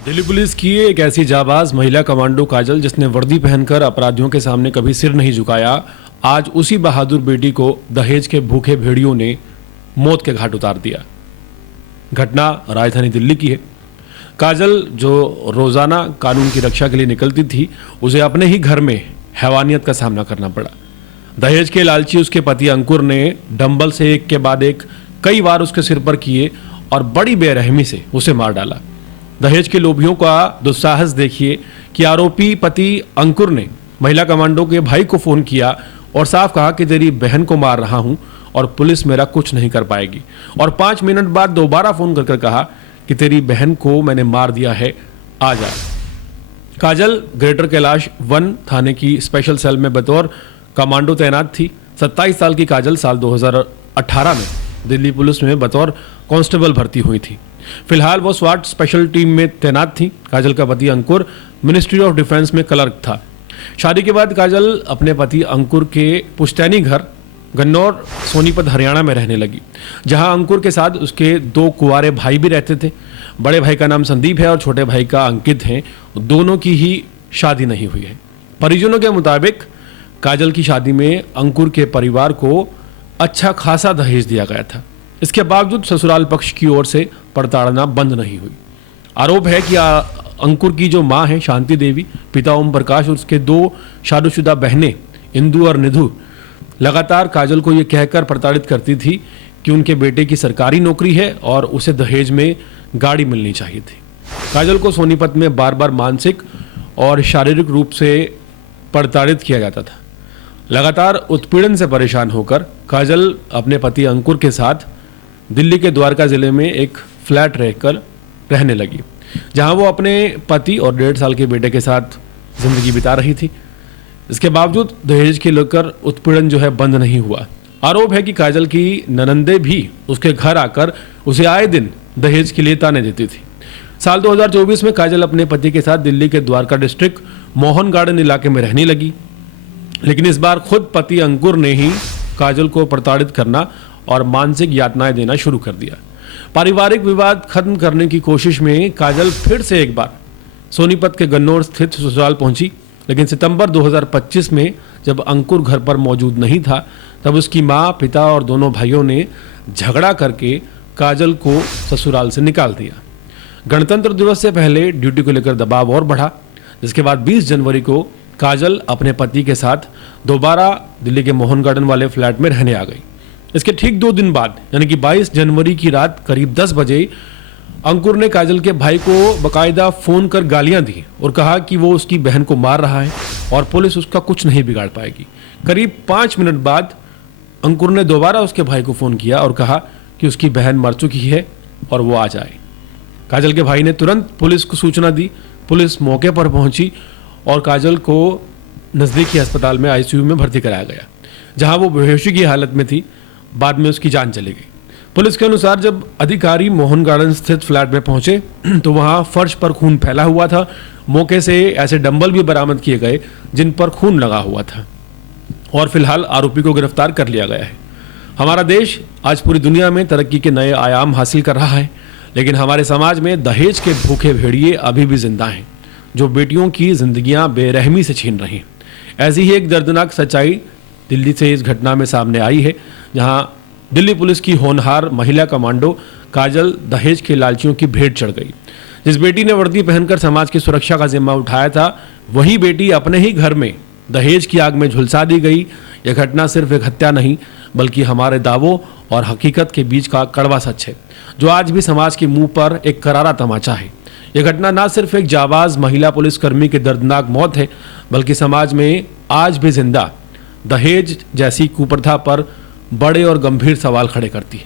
Delhi police की एक ऐसी जाबाज महिला कमांडो काजल, जिसने वर्दी पहनकर अपराधियों के सामने कभी सिर नहीं झुकाया, आज उसी बहादुर बेटी को दहेज के भूखे भेड़ियों ने मौत के घाट उतार दिया। घटना राजधानी दिल्ली की है। काजल, जो रोजाना कानून की रक्षा के लिए निकलती थी, उसे अपने ही घर में हैवानियत का सामना करना पड़ा। दहेज के लालची उसके पति अंकुर ने डंबल से एक के बाद एक कई बार उसके सिर पर किए और बड़ी बेरहमी से उसे मार डाला। दहेज के लोभियों का दुस्साहस देखिए कि आरोपी पति अंकुर ने महिला कमांडो के भाई को फोन किया और साफ कहा कि तेरी बहन को मार रहा हूं और पुलिस मेरा कुछ नहीं कर पाएगी, और 5 मिनट बाद दोबारा फोन कर कहा कि तेरी बहन को मैंने मार दिया है, आ जा। काजल ग्रेटर कैलाश वन थाने की स्पेशल सेल में बतौर कमांडो तैनात थी। 27 साल की काजल साल 2018 में दिल्ली पुलिस में बतौर कांस्टेबल भर्ती हुई थी। फिलहाल वो स्वाट स्पेशल टीम में तैनात थी। काजल का पति अंकुर मिनिस्ट्री ऑफ डिफेंस में क्लर्क था। शादी के बाद काजल अपने पति अंकुर के पुश्तैनी घर गन्नौर सोनीपत हरियाणा में रहने लगी, जहां अंकुर के साथ उसके 2 कुंवारे भाई भी रहते थे। बड़े भाई का नाम संदीप है और छोटे भाई का अंकित है। दोनों की ही शादी नहीं हुई है। परिजनों के मुताबिक काजल की शादी में अंकुर के परिवार को अच्छा खासा दहेज दिया गया था। इसके बावजूद ससुराल पक्ष की ओर से प्रताड़ना बंद नहीं हुई। आरोप है कि अंकुर की जो मां है शांति देवी, पिता ओम प्रकाश और उसके 2 शादीशुदा बहनें इंदु और निधु लगातार काजल को यह कहकर प्रताड़ित करती थी कि उनके बेटे की सरकारी नौकरी है और उसे दहेज में गाड़ी मिलनी चाहिए थी। काजल को सोनीपत में बार बार मानसिक और शारीरिक रूप से प्रताड़ित किया जाता था। लगातार उत्पीड़न से परेशान होकर काजल अपने पति अंकुर के साथ दिल्ली के द्वारका जिले में एक फ्लैट रहकर रहने लगी, जहां वो अपने पति और 1.5 साल के बेटे के साथ जिंदगी बिता रही थी। इसके बावजूद दहेज के लेकर उत्पीड़न जो है बंद नहीं हुआ। आरोप है कि काजल की ननंदे भी उसके घर आकर उसे आए दिन दहेज के लिए ताने देती थी। साल 2024 में काजल अपने पति के साथ दिल्ली के द्वारका डिस्ट्रिक्ट मोहन गार्डन इलाके में रहने लगी, लेकिन इस बार खुद पति अंकुर ने ही काजल को प्रताड़ित करना और मानसिक यातनाएं देना शुरू कर दिया। पारिवारिक विवाद खत्म करने की कोशिश में काजल फिर से एक बार सोनीपत के गन्नौर स्थित ससुराल पहुंची, लेकिन सितंबर 2025 में जब अंकुर घर पर मौजूद नहीं था, तब उसकी मां, पिता और दोनों भाइयों ने झगड़ा करके काजल को ससुराल से निकाल दिया। गणतंत्र दिवस से पहले ड्यूटी को लेकर दबाव और बढ़ा, जिसके बाद 20 जनवरी को काजल अपने पति के साथ दोबारा दिल्ली के मोहन गार्डन वाले फ्लैट में रहने आ गई। इसके ठीक 2 दिन बाद यानी कि 22 जनवरी की रात करीब 10 बजे अंकुर ने काजल के भाई को बकायदा फोन कर गालियां दी और कहा कि वो उसकी बहन को मार रहा है और पुलिस उसका कुछ नहीं बिगाड़ पाएगी। करीब 5 मिनट बाद अंकुर ने दोबारा उसके भाई को फोन किया और कहा कि उसकी बहन मर चुकी है और वो आ जाए। काजल के भाई ने तुरंत पुलिस को सूचना दी। पुलिस मौके पर पहुंची और काजल को नज़दीकी अस्पताल में आईसीयू में भर्ती कराया गया, जहां वो बेहोशी की हालत में थी। बाद में उसकी जान चली गई। पुलिस के अनुसार जब अधिकारी मोहन गार्डन स्थित फ्लैट में पहुंचे तो वहां फर्श पर खून फैला हुआ था। मौके से ऐसे डंबल भी बरामद किए गए जिन पर खून लगा हुआ था और फिलहाल आरोपी को गिरफ्तार कर लिया गया है। हमारा देश आज पूरी दुनिया में तरक्की के नए आयाम हासिल कर रहा है, लेकिन हमारे समाज में दहेज के भूखे भेड़िए अभी भी जिंदा हैं, जो बेटियों की जिंदगियां बेरहमी से छीन रही हैं। ऐसी ही एक दर्दनाक सच्चाई दिल्ली से इस घटना में सामने आई है, जहां दिल्ली पुलिस की होनहार महिला कमांडो काजल दहेज के लालचियों की भेंट चढ़ गई। जिस बेटी ने वर्दी पहनकर समाज की सुरक्षा का जिम्मा उठाया था, वही बेटी अपने ही घर में दहेज की आग में झुलसा दी गई। यह घटना सिर्फ एक हत्या नहीं, बल्कि हमारे दावों और हकीकत के बीच का कड़वा सच है, जो आज भी समाज के मुंह पर एक करारा तमाचा है। यह घटना न सिर्फ एक जाबाज महिला पुलिसकर्मी की दर्दनाक मौत है, बल्कि समाज में आज भी जिंदा दहेज जैसी कुप्रथा पर बड़े और गंभीर सवाल खड़े करती है।